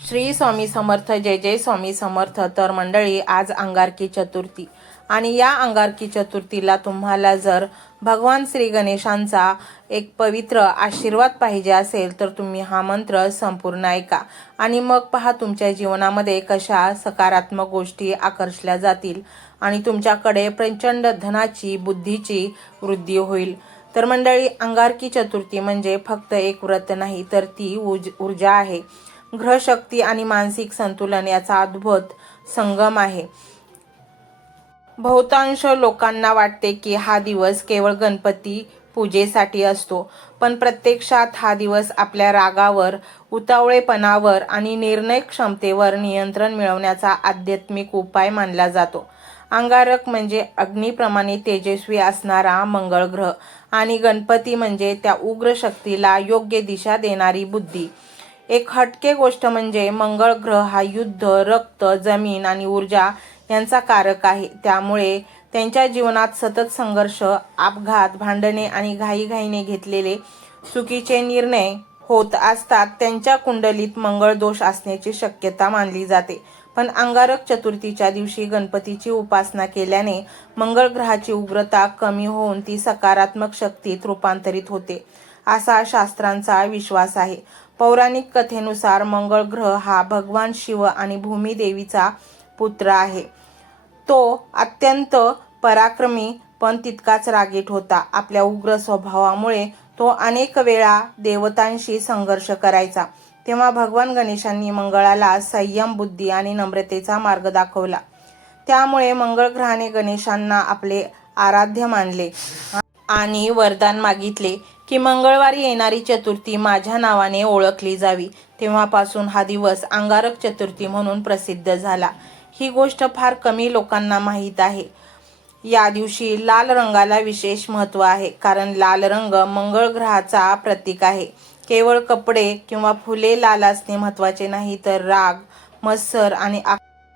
श्री स्वामी समर्थ. जय जय स्वामी समर्थ. तर मंडळी, आज अंगारकी चतुर्थी आणि या अंगारकी चतुर्थीला तुम्हाला जर भगवान श्री गणेशांचा एक पवित्र आशीर्वाद पाहिजे असेल तर तुम्ही हा मंत्र संपूर्ण ऐका आणि मग पहा तुमच्या जीवनामध्ये कशा सकारात्मक गोष्टी आकर्षल्या जातील आणि तुमच्याकडे प्रचंड धनाची बुद्धीची वृद्धी होईल. तर मंडळी, अंगारकी चतुर्थी म्हणजे फक्त एक व्रत नाही, तर ती ऊर्जा आहे, ग्रहशक्ती आणि मानसिक संतुलन याचा अद्भुत संगम आहे. बहुतांश लोकांना वाटते की हा दिवस केवळ गणपती पूजेसाठी असतो, पण प्रत्यक्षात हा दिवस आपल्या रागावर, उतावळेपणावर आणि निर्णय क्षमतेवर नियंत्रण मिळवण्याचा आध्यात्मिक उपाय मानला जातो. अंगारक म्हणजे अग्नीप्रमाणे तेजस्वी असणारा मंगळ ग्रह आणि गणपती म्हणजे त्या उग्र शक्तीला योग्य दिशा देणारी बुद्धी. एक हटके गोष्ट म्हणजे मंगळ ग्रह हा युद्ध, रक्त, जमीन आणि ऊर्जा यांचा कारक आहे. त्यामुळे त्यांच्या जीवनात सतत संघर्ष, अपघात, भांडणे आणि घाईघाईने घेतलेले चुकीचे निर्णय होत असतात. त्यांच्या कुंडलीत मंगळ दोष असण्याची शक्यता मानली जाते. पण अंगारक चतुर्थीच्या दिवशी गणपतीची उपासना केल्याने मंगळ ग्रहाची उग्रता कमी होऊन ती सकारात्मक शक्तीत रूपांतरित होते, असा शास्त्रांचा विश्वास आहे. पौराणिक कथेनुसार मंगळ ग्रह हा भगवान शिव आणि भूमी पुत्र आहे. तो अत्यंत पराक्रमी पण तितकाच रागीट होता. आपल्या उग्र स्वभावामुळे तो अनेक वेळा देवतांशी संघर्ष करायचा. तेव्हा भगवान गणेशांनी मंगळाला संयम, बुद्धी आणि नम्रतेचा मार्ग दाखवला. त्यामुळे मंगळ ग्रहाने गणेशांना आपले आराध्य मानले आणि वरदान मागितले की मंगळवारी येणारी चतुर्थी माझ्या नावाने ओळखली जावी. तेव्हापासून हा दिवस अंगारक चतुर्थी म्हणून प्रसिद्ध झाला. ही गोष्ट फार कमी लोकांना माहीत आहे. या दिवशी लाल रंगाला विशेष महत्त्व आहे, कारण लाल रंग मंगळ ग्रहाचा प्रतीक आहे. केवळ कपडे किंवा फुले लाल असणे महत्त्वाचे नाही, तर राग, मत्सर आणि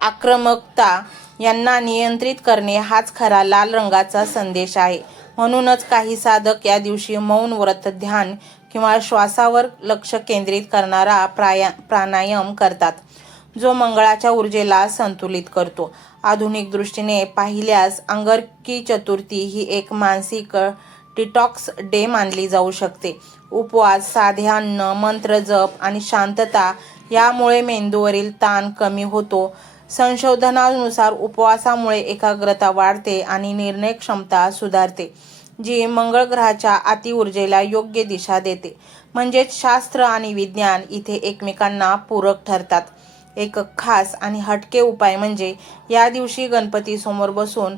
आक्रमकता यांना नियंत्रित करणे हाच खरा लाल रंगाचा संदेश आहे. म्हणूनच काही साधक या दिवशी मौन व्रत, ध्यान किंवा श्वासावर लक्ष केंद्रित करणारा प्राणायाम करतात, जो मंगळाच्या ऊर्जेला संतुलित करतो. आधुनिक दृष्टीने पाहिल्यास अंगारकी चतुर्थी ही एक मानसिक डिटॉक्स डे मानली जाऊ शकते. उपवास, साधे अन्न, मंत्र जप आणि शांतता यामुळे मेंदूवरील ताण कमी होतो. संशोधनानुसार उपवासामुळे एकाग्रता वाढते आणि निर्णय क्षमता सुधारते, जी मंगळ ग्रहाच्या अतिऊर्जेला योग्य दिशा देते. म्हणजेच शास्त्र आणि विज्ञान इथे एकमेकांना पूरक ठरतात. एक खास आणि हटके उपाय म्हणजे या दिवशी गणपती समोर बसून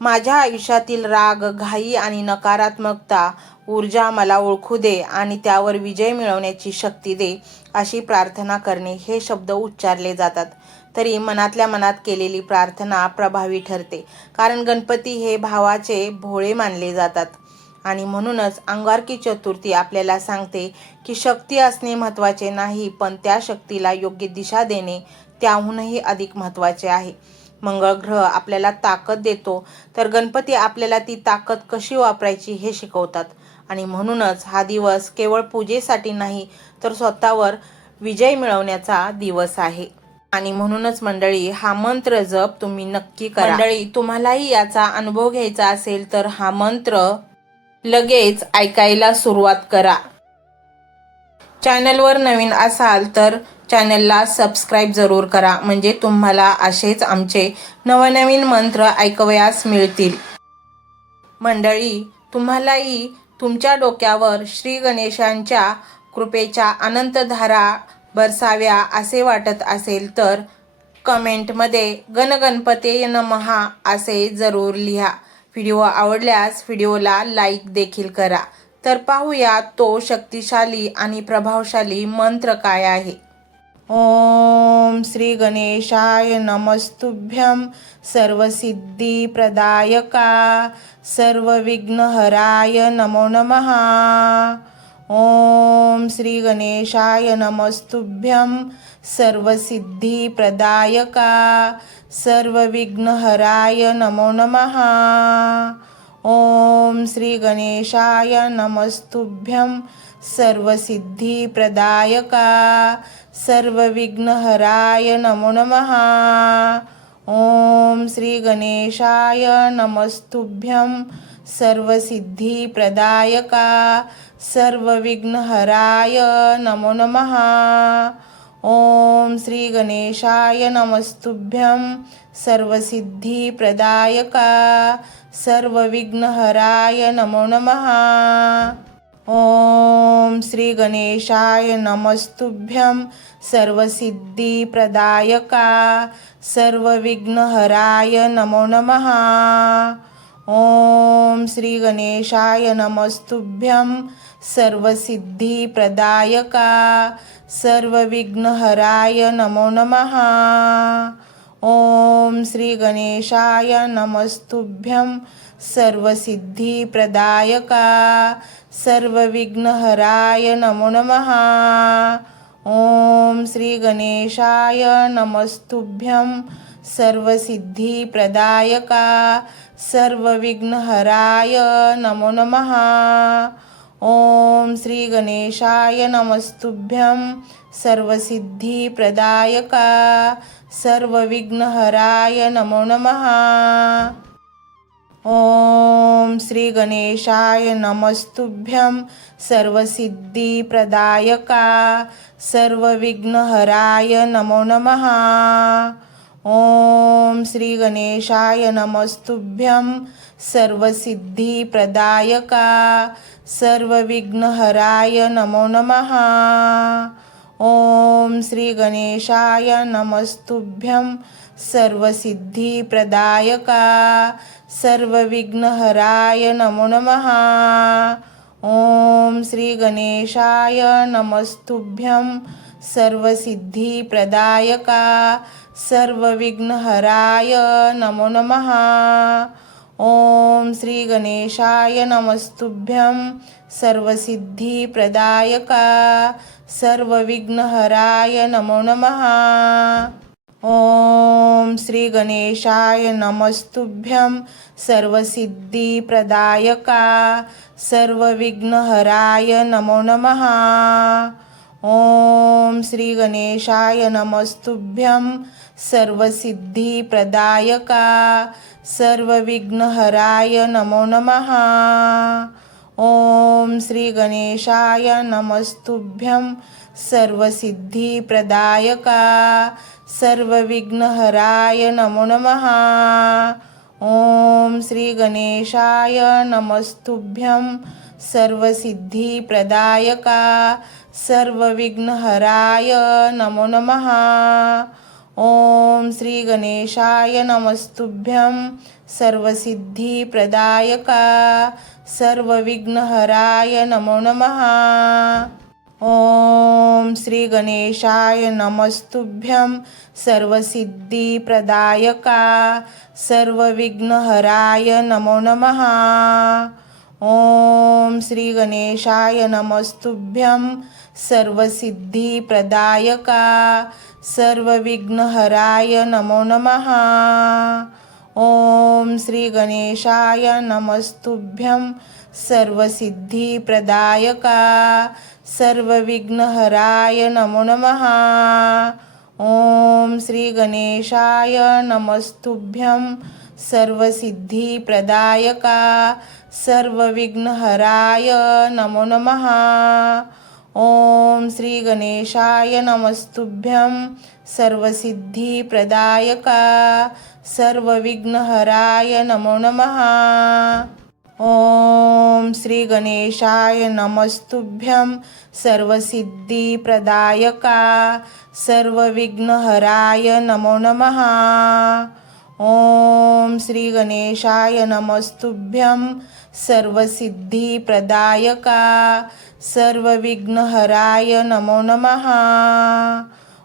माझ्या आयुष्यातील राग, घाई आणि नकारात्मकता ऊर्जा मला ओळखू दे आणि त्यावर विजय मिळवण्याची शक्ती दे, अशी प्रार्थना करणे. हे शब्द उच्चारले जातात तरी मनातल्या मनात केलेली प्रार्थना प्रभावी ठरते, कारण गणपती हे भावाचे भोळे मानले जातात. आणि म्हणूनच अंगारकी चतुर्थी आपल्याला सांगते की शक्ती असणे महत्त्वाचे नाही, पण त्या शक्तीला योग्य दिशा देणे त्याहूनही अधिक महत्त्वाचे आहे. मंगळ ग्रह आपल्याला ताकद देतो, तर गणपती आपल्याला ती ताकद कशी वापरायची हे शिकवतात. आणि म्हणूनच हा दिवस केवळ पूजेसाठी नाही, तर स्वतःवर विजय मिळवण्याचा दिवस आहे. आणि म्हणूनच मंडळी, हा मंत्र जप तुम्ही नक्की करा. मंडळी, तुम्हालाही याचा अनुभव घ्यायचा असेल तर हा मंत्र लगेच ऐकायला सुरुवात करा. चॅनलवर नवीन असाल तर चॅनलला सबस्क्राईब जरूर करा, म्हणजे तुम्हाला असेच आमचे नवनवीन मंत्र ऐकवयास मिळतील. मंडळी, तुम्हालाही तुमच्या डोक्यावर श्री गणेशांच्या कृपेच्या अनंत धारा बरसाव्या असे वाटत असेल तर कमेंटमध्ये गणगणपते नमः असे जरूर लिहा. व्हिडिओ आवडल्यास व्हिडिओला लाईक देखील करा. तर पाहूया तो शक्तिशाली आणि प्रभावशाली मंत्र काय आहे. ओम श्री गणेशाय नमस्तुभ्यं सर्वसिद्धिप्रदायका सर्वविघ्नहराय नमो नमः. ओम श्री गणेशाय नमस्तुभ्यं सर्वसिद्धिप्रदायका सर्वविघ्नहराय नमो नमः. ओम श्री गणेशाय नमस्तुभ्यं सर्वसिद्धिप्रदायका सर्वविघ्नहराय नमो नमः। ओम श्री गणेशाय नमस्तुभ्यं सर्वसिद्धिप्रदायका सर्वविघ्नहराय नमो नमः। ओम श्री गणेशाय नमस्तुभ्यं सर्वसिद्धिप्रदायका सर्वविघ्नहराय नमो नमः। ओम श्री गणेशाय नमस्तुभ्यं सर्वसिद्धिप्रदायका सर्वविघ्नहराय नमो नमः। ओम श्री गणेशाय नमस्तुभ्यं सर्वसिद्धिप्रदायका सर्वविघ्नहराय नमो नमः। ओम श्री गणेशाय नमस्तुभ्यं सर्वसिद्धिप्रदायका सर्वविघ्नहराय नमो नमः। ओम श्री गणेशाय नमस्तुभ्यं सर्वसिद्धिप्रदायका सर्वविघ्नहराय नमो नमः। ओम श्री गणेशाय नमस्तुभ्यं सर्वसिद्धिप्रदायका सर्वविघ्नहराय नमो नमः। ओम श्री गणेशाय नमस्तुभ्यं सर्वसिद्धिप्रदायका सर्वविघ्नहराय नमो नमः। ओम श्री गणेशाय नमस्तुभ्यं सर्वसिद्धिप्रदायका सर्वविघ्नहराय नमो नमः। ओम श्री गणेशाय नमस्तुभ्यं सर्वसिद्धिप्रदायका सर्वविघ्नहराय नमो नमः। ओम श्री गणेशाय नमस्तुभ्यं सर्वसिद्धिप्रदायका सर्वविघ्नहराय नमो नमः। ओम श्री गणेशाय नमस्तुभ्यं सर्वसिद्धिप्रदायका सर्वविघ्नहराय नमो नमः। ओम श्री गणेशाय नमस्तुभ्यं सर्वसिद्धिप्रदायका सर्वविघ्नहराय नमो नमः। ओम श्री गणेशाय नमस्तुभ्यं सर्वसिद्धिप्रदायका सर्वविघ्नहराय नमो नमः। ओम श्री गणेशाय नमस्तुभ्यं सर्वसिद्धिप्रदायका सर्वविघ्नहराय नमो नमः। ओम श्री गणेशाय नमस्तुभ्यं सर्वसिद्धिप्रदायका सर्वविघ्नहराय नमो नमः। ओम श्री गणेशाय नमस्तुभ्यं सर्वसिद्धिप्रदायका सर्वविघ्नहराय नमो नमः। ओम श्री गणेशाय नमस्तुभ्यं सर्वसिद्धिप्रदायका सर्वविघ्नहराय नमो नमः। ओम श्री गणेशाय नमस्तुभ्यं सर्वसिद्धिप्रदायका सर्वविघ्नहराय नमो नमः। ओम श्री गणेशाय नमस्तुभ्यं सर्वसिद्धिप्रदायका सर्वविघ्नहराय नमो नमः। ओम श्री गणेशाय नमस्तुभ्यं सर्वसिद्धिप्रदायका सर्वविघ्नहराय नमो नमः। ओम श्री गणेशाय नमस्तुभ्यं सर्वसिद्धिप्रदायका सर्वविघ्नहराय नमो नमः। ओम श्री गणेशाय नमस्तुभ्यं सर्वसिद्धिप्रदायका सर्वविघ्नहराय नमो नमः। ओम श्री गणेशाय नमस्तुभ्यं सर्वसिद्धिप्रदायका सर्वविघ्नहराय नमो नमः।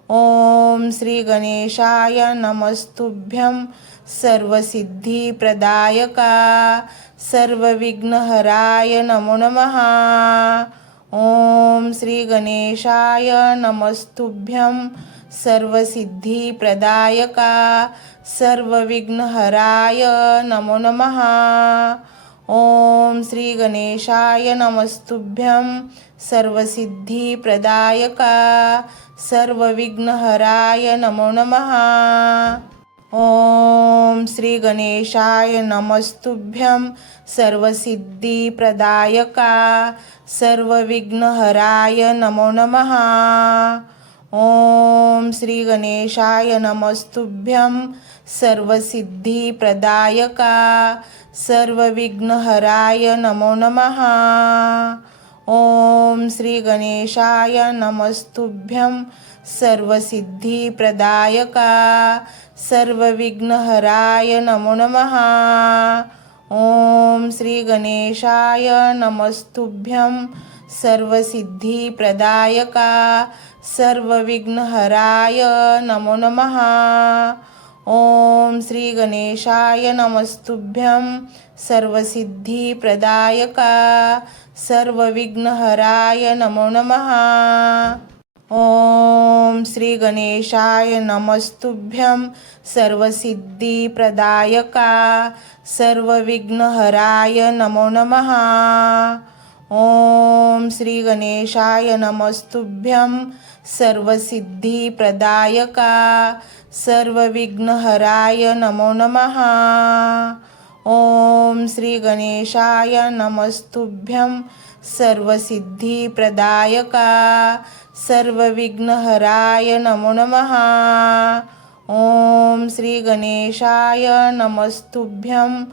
ओम श्री गणेशाय नमस्तुभ्यं सर्वसिद्धिप्रदायका सर्वविघ्नहराय नमो नमः। ओम श्री गणेशाय नमस्तुभ्यं सर्वसिद्धिप्रदायका सर्वविघ्नहराय नमो नमः। ओम श्री गणेशाय नमस्तुभ्यं सर्वसिद्धिप्रदायका सर्वविघ्नहराय नमो नमः। ओम श्री गणेशाय नमस्तुभ्यं सर्वसिद्धिप्रदायका सर्वविघ्नहराय नमो नमः। ओम श्री गणेशाय नमस्तुभ्यं सर्वसिद्धिप्रदायका सर्वविघ्नहराय नमो नमः। ओम श्री गणेशाय नमस्तुभ्यं सर्वसिद्धिप्रदायका सर्वविघ्नहराय नमो नमः। ओम श्री गणेशाय नमस्तुभ्यं सर्वसिद्धिप्रदायका सर्वविघ्नहराय नमो नमः। ओम श्री गणेशाय नमस्तुभ्यं सर्वसिद्धिप्रदायका सर्वविघ्नहराय नमो नमः। ओम श्री गणेशाय नमस्तुभ्यं सर्वसिद्धिप्रदायका सर्वविघ्नहराय नमो नमः। ओम श्री गणेशाय नमस्तुभ्यं सर्वसिद्धिप्रदायका सर्वविघ्नहराय नमो नमः। ओम श्री गणेशाय नमस्तुभ्यं सर्वसिद्धिप्रदायका सर्वविघ्नहराय नमो नमः। ओम श्री गणेशाय नमस्तुभ्यं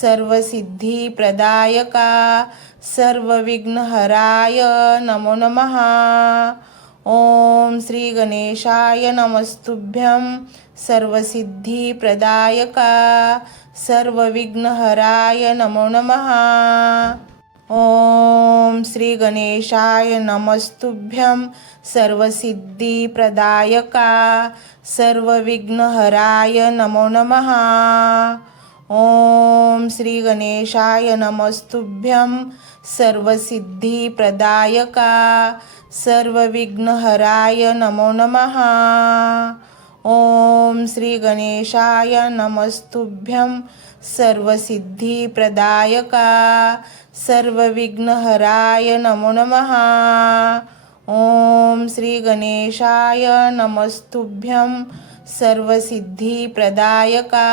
सर्वसिद्धिप्रदायका सर्वविघ्नहराय नमो नमः। ओम श्री गणेशाय नमस्तुभ्यं सर्वसिद्धिप्रदायका सर्वविघ्नहराय नमो नमः। ओम श्री गणेशाय नमस्तुभ्यं सर्वसिद्धिप्रदायका सर्वविघ्नहराय नमो नमः। ओम श्री गणेशाय नमस्तुभ्यं सर्वसिद्धिप्रदायका सर्वविघ्नहराय नमो नमः। ओम श्री गणेशाय नमस्तुभ्यं सर्वसिद्धिप्रदायका सर्वविघ्नहराय नमो नमः। ओम श्री गणेशाय नमस्तुभ्यं सर्वसिद्धिप्रदायका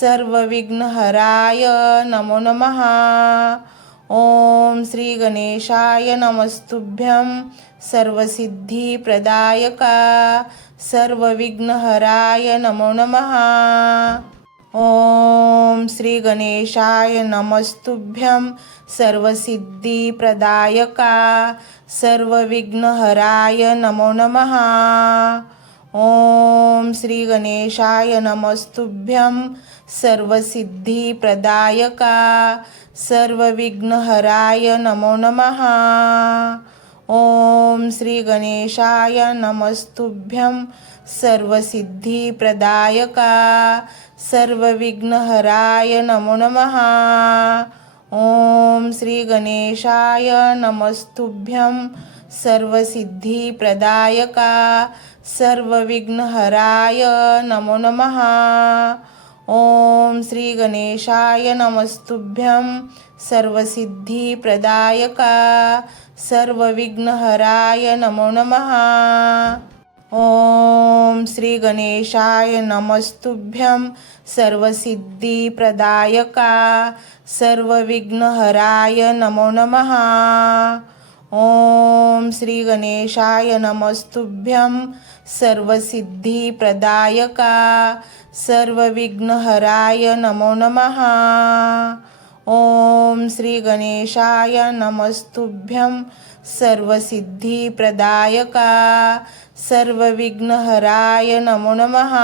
सर्वविघ्नहराय नमो नमः। ओम श्री गणेशाय नमस्तुभ्यं सर्वसिद्धिप्रदायका सर्वविघ्नहराय नमो नमः। ओम श्री गणेशाय नमस्तुभ्यं सर्वसिद्धिप्रदायका सर्वविघ्नहराय नमो नमः। ओम श्री गणेशाय नमस्तुभ्यं सर्वसिद्धिप्रदायका सर्वविघ्नहराय नमो नमः। ओम श्री गणेशाय नमस्तुभ्यं सर्वसिद्धिप्रदायका सर्वविघ्नहराय नमो नमः। ओम श्री गणेशाय नमस्तुभ्यं सर्वसिद्धिप्रदायका सर्वविघ्नहराय नमो नमः। ओम श्री गणेशाय नमस्तुभ्यं सर्वसिद्धिप्रदायका सर्वविघ्नहराय नमो नमः। ओम श्री गणेशाय नमस्तुभ्यं सर्वसिद्धिप्रदायका सर्वविघ्नहराय नमो नमः। ओम श्री गणेशाय नमस्तुभ्यं सर्वसिद्धिप्रदायका सर्वविघ्नहराय नमो नमः। ओम श्री गणेशाय नमस्तुभ्यं सर्वसिद्धिप्रदायका सर्वविघ्नहराय नमो नमः।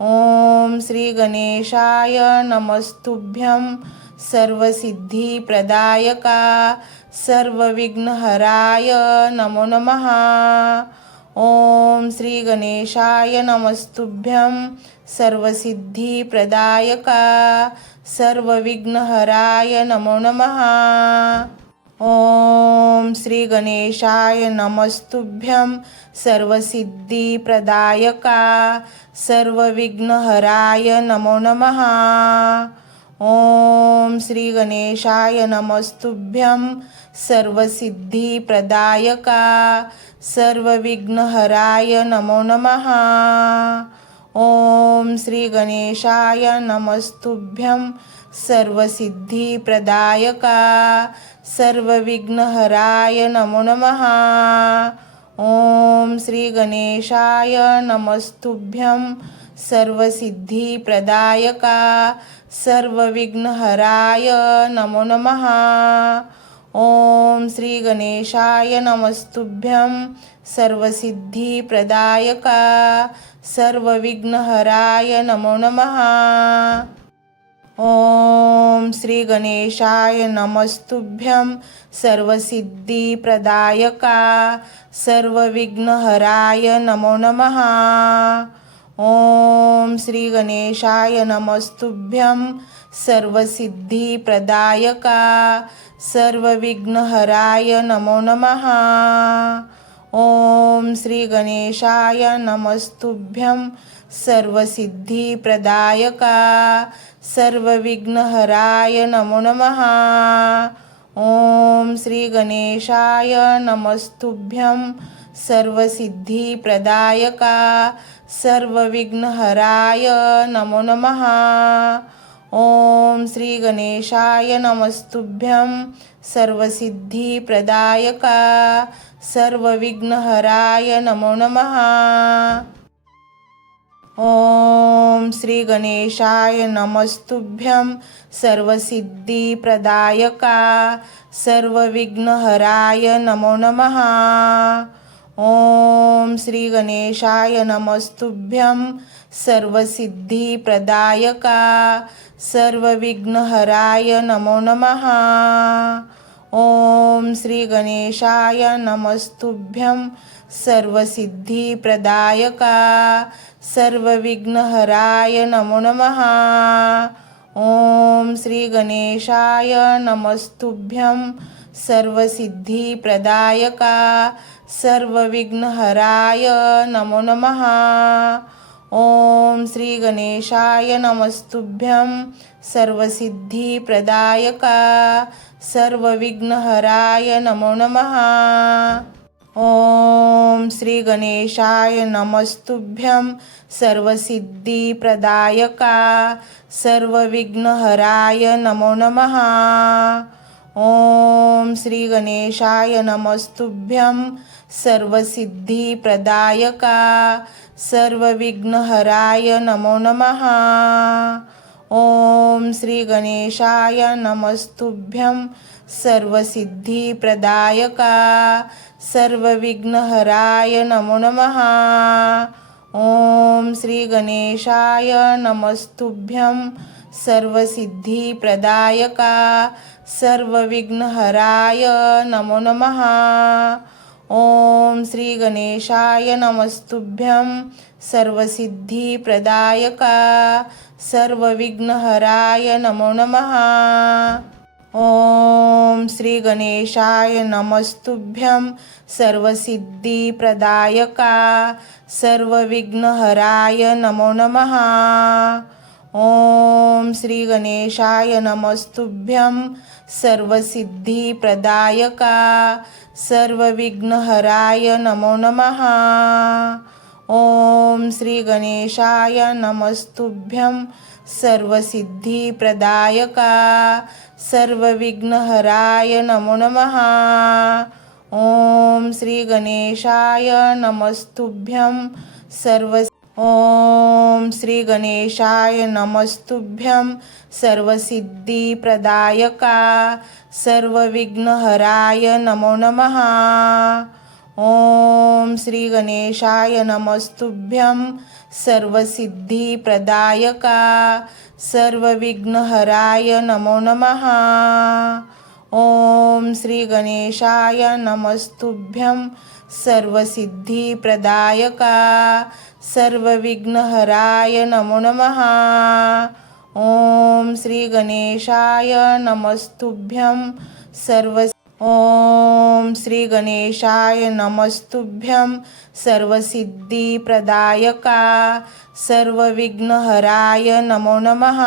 ओम श्री गणेशाय नमस्तुभ्यं सर्वसिद्धिप्रदायका सर्वविघ्नहराय नमो नमः। ओम श्री गणेशाय नमस्तुभ्यं सर्वसिद्धिप्रदायका सर्वविघ्नहराय नमो नमः। ओम श्री गणेशाय नमस्तुभ्यं सर्वसिद्धिप्रदायका सर्वविघ्नहराय नमो नमः। ओम श्री गणेशाय नमस्तुभ्यं सर्वसिद्धिप्रदायका सर्वविघ्नहराय नमो नमः। ओम श्री गणेशाय नमस्तुभ्यं सर्वसिद्धिप्रदायका सर्वविघ्नहराय नमो नमः। ओम श्री गणेशाय नमस्तुभ्यं सर्वसिद्धिप्रदायका सर्वविघ्नहराय नमो नमः। ओम श्री गणेशाय नमस्तुभ्यं सर्वसिद्धिप्रदायका सर्वविघ्नहराय नमो नमः। ओम श्री गणेशाय नमस्तुभ्यं सर्वसिद्धिप्रदायका सर्वविघ्नहराय नमो नमः। ओम श्री गणेशाय नमस्तुभ्यं सर्वसिद्धिप्रदायका सर्वविघ्नहराय नमो नमः। ओम श्री गणेशाय नमस्तुभ्यं सर्वसिद्धिप्रदायका सर्वविघ्नहराय नमो नमः। ओम श्री गणेशाय नमस्तुभ्यं सर्वसिद्धिप्रदायका सर्वविघ्नहराय नमो नमः। ओम श्री गणेशाय नमस्तुभ्यं सर्वसिद्धिप्रदायका सर्वविघ्नहराय नमो नमः। ओम श्री गणेशाय नमस्तुभ्यं सर्वसिद्धिप्रदायका सर्वविघ्नहराय नमो नमः। ओम श्री गणेशाय नमस्तुभ्यं सर्वसिद्धिप्रदायका सर्वविघ्नहराय नमो नमः। ओम श्री गणेशाय नमस्तुभ्यं सर्वसिद्धिप्रदायका सर्वविघ्नहराय नमो नमः। ओम श्री गणेशाय नमस्तुभ्यं सर्वसिद्धिप्रदायका सर्वविघ्नहराय नमो नमः। ओम श्री गणेशाय नमस्तुभ्यं सर्वसिद्धिप्रदायका सर्वविघ्नहराय नमो नमः। ओम श्री गणेशाय नमस्तुभ्यं सर्वसिद्धिप्रदायका सर्वविघ्नहराय नमो नमः। ओम श्री गणेशाय नमस्तुभ्यं सर्वसिद्धिप्रदायका सर्वविघ्नहराय नमो नमः। ओम श्री गणेशाय नमस्तुभ्यं सर्वसिद्धिप्रदायका सर्वविघ्नहराय नमो नमः। ओम श्री गणेशाय नमस्तुभ्यं सर्वसिद्धिप्रदायका सर्वविघ्नहराय नमो नमः। ओम श्री गणेशाय नमस्तुभ्यं सर्वसिद्धिप्रदायका सर्वविघ्नहराय नमो नमः। ओम श्री गणेशाय नमस्तुभ्यं सर्वसिद्धिप्रदायका सर्वविघ्नहराय नमो नमः। ओम श्री गणेशाय नमस्तुभ्यं सर्वसिद्धिप्रदायका सर्वविघ्नहराय नमो नमः। ओम श्री गणेशाय नमस्तुभ्यं सर्वसिद्धिप्रदायका सर्वविघ्नहराय नमो नमः। ओम श्री गणेशाय नमस्तुभ्यं ओम श्री गणेशाय नमस्तुभ्यं सर्वसिद्धिप्रदायका सर्वविघ्नहराय नमो नमः। ओम श्री गणेशाय नमस्तुभ्यं सर्वसिद्धिप्रदायका सर्वविघ्नहराय नमो नमः। ओम श्री गणेशाय नमस्तुभ्यं सर्वसिद्धिप्रदायका सर्वविघ्नहराय नमो नमः। ओम श्री गणेशाय नमस्तुभ्यं ओम श्री गणेशाय नमस्तुभ्यं सर्वसिद्धिप्रदायका सर्वविघ्नहराय नमो नमः।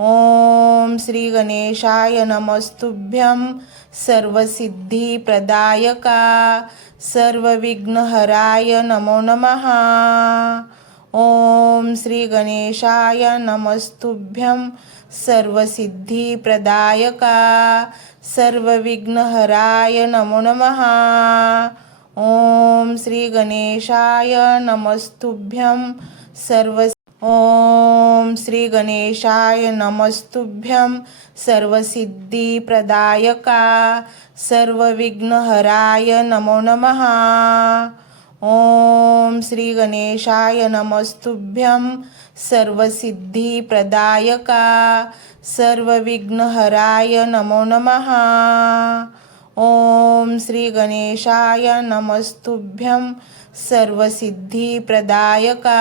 ओम श्री गणेशाय नमस्तुभ्यं सर्वसिद्धिप्रदायका सर्वविघ्नहराय नमो नमः। ओम श्री गणेशाय नमस्तुभ्यं सर्वसिद्धिप्रदायका सर्वविघ्नहराय नमो नमः। ओम श्री गणेशाय नमस्तुभ्यं ओम श्री गणेशाय नमस्तुभ्यं सर्वसिद्धिप्रदायका सर्वविघ्नहराय नमो नमः। ओम श्री गणेशाय नमस्तुभ्यं सर्वसिद्धिप्रदायका सर्वविघ्नहराय नमो नमः। ओम श्री गणेशाय नमस्तुभ्यं सर्वसिद्धिप्रदायका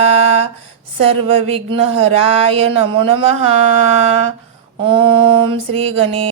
सर्वविघ्नहराय नमो नमः। ओम श्री गणेश